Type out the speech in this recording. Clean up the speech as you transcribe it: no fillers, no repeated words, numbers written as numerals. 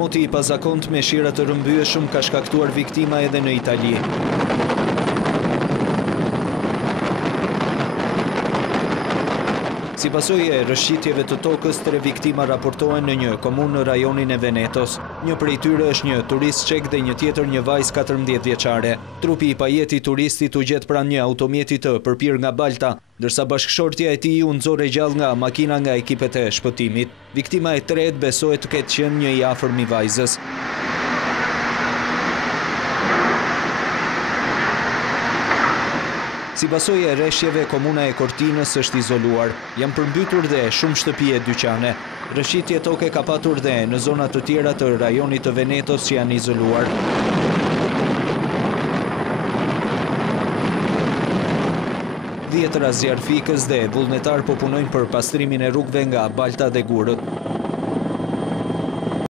Moti i pazakont me shira të rrëmbyeshëm ka shkaktuar viktima edhe në Itali. Si pasojë e rrëshqitjeve të tokës, 3 viktima raportohen në një komunë në rajonin e Venetos. Një prej tyre është një turist çek dhe një tjetër një vajzë 14 vjeçare. Trupi i pajetit turistit u gjet pranë një automjeti të përpir nga balta, ndërsa bashkëshortja e tij u nxorë gjallë nga makina nga ekipet e shpëtimit. Viktima e tretë besohet të ketë qenë një i afërm i vajzës. Si pasojë e rreshjeve, komuna e Cortinës është izoluar. Janë përmbytur dhe shumë shtëpi e dyqane. Rrëshqitje toke ka patur dhe në zona të tjera të rajonit të Venetos që janë izoluar. Dhjetëra zjarfikës dhe vullnetar po punojnë për pastrimin e rrugëve nga balta dhe gurët.